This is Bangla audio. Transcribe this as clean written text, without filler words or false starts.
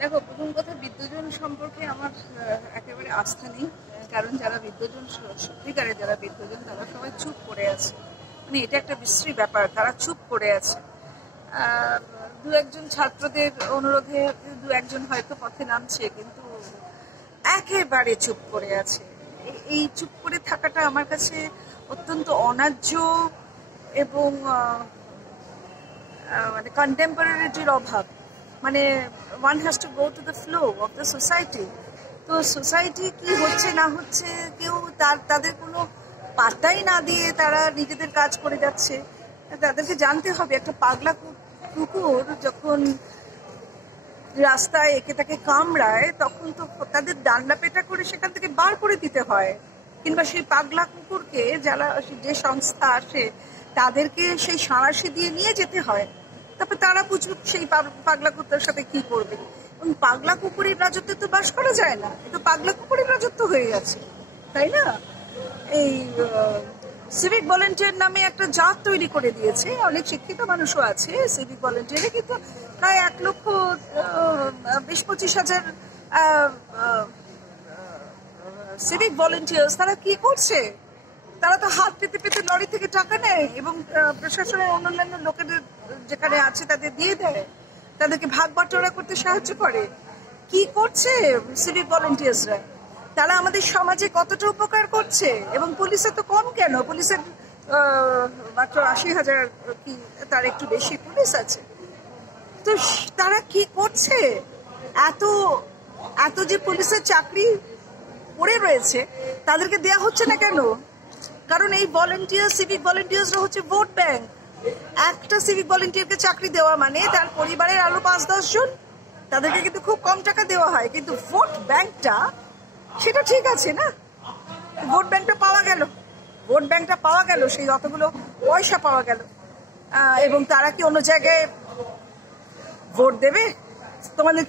দেখো, প্রথম কথা, বিদ্যুৎজন সম্পর্কে আমার একেবারে আস্থা নেই। কারণ যারা বিদ্যুৎজন, সত্যিকারে যারা বিদ্যুৎজন, তারা সবাই চুপ করে আছে। মানে এটা একটা বিশ্রী ব্যাপার, তারা চুপ করে আছে। দু একজন ছাত্রদের অনুরোধে দু একজন হয়তো পথে নামছে, কিন্তু একেবারে চুপ করে আছে। এই চুপ করে থাকাটা আমার কাছে অত্যন্ত অন্যায্য এবং মানে কন্টেম্পোরারিটির অভাব। মানে one has to go to the flow of the society. তো সোসাইটি কি হচ্ছে না হচ্ছে কেউ তাদের কোনো পাত্তাই না দিয়ে তারা নিজেদের কাজ করে যাচ্ছে। তাদেরকে জানতে হবে, একটা পাগলা কুকুর যখন রাস্তায় একে তাকে কামড়ায় তখন তো তাদের ডান্ডা পেটা করে সেখান থেকে বার করে দিতে হয়, কিংবা সেই পাগলা কুকুরকে যারা যে সংস্থা আসে তাদেরকে সেই সাঁড়াশি দিয়ে নিয়ে যেতে হয়। তারপর তারা বুঝবে সেই পাগলা কুকুরের সাথে কি করবে। এবং পাগলা কুকুরের রাজত্বে তো বাস করা যায় না, এটা পাগলা কুকুরের রাজত্ব হয়ে গেছে, তাই না? এই সিভিক ভলেন্টিয়ার নামে একটা জাত তৈরি করে দিয়েছে। অনেক শিক্ষিত মানুষও আছে সিভিক ভলেন্টিয়ারে, কিন্তু প্রায় 1,20,25,000 সিভিক ভলেন্টিয়ার্স তারা কি করছে? তারা তো হাত পেতে পেতে লরি থেকে টাকা নেয় এবং প্রশাসনের অন্যান্য লোকেদের যেখানে আছে তাদের দিয়ে দেয়, তাদেরকে ভাগ বাটোয়ারা করতে সাহায্য করে। কি করছে সিভিক ভলেন্টিয়ার্সরা? তারা আমাদের সমাজে কতটা উপকার করছে। এবং পুলিশে তো কম কেন? পুলিশের মাত্র 80,000 কি তার একটু বেশি পুলিশ আছে। তো তারা কি করছে? এত এত যে পুলিশের চাকরি পড়ে রয়েছে তাদেরকে দেয়া হচ্ছে না কেন? কারণ এই ভলেন্টিয়ার, সিভিক ভলেন্টিয়ার্সরা হচ্ছে ভোট ব্যাংক। একটা সিভিক ভলেন্টিয়ারকে চাকরি দেওয়া মানে তার পরিবারের আরো 5-10 জন, তাদেরকে কিন্তু খুব কম টাকা দেওয়া হয়। কিন্তু ভোট ব্যাংকটা, সেটা ঠিক আছে না? ভোট ব্যাংকটা পাওয়া গেল, সেই অতগুলো পয়সা পাওয়া গেল, এবং তারা কি অন্য জায়গায় ভোট দেবে? তোমাদের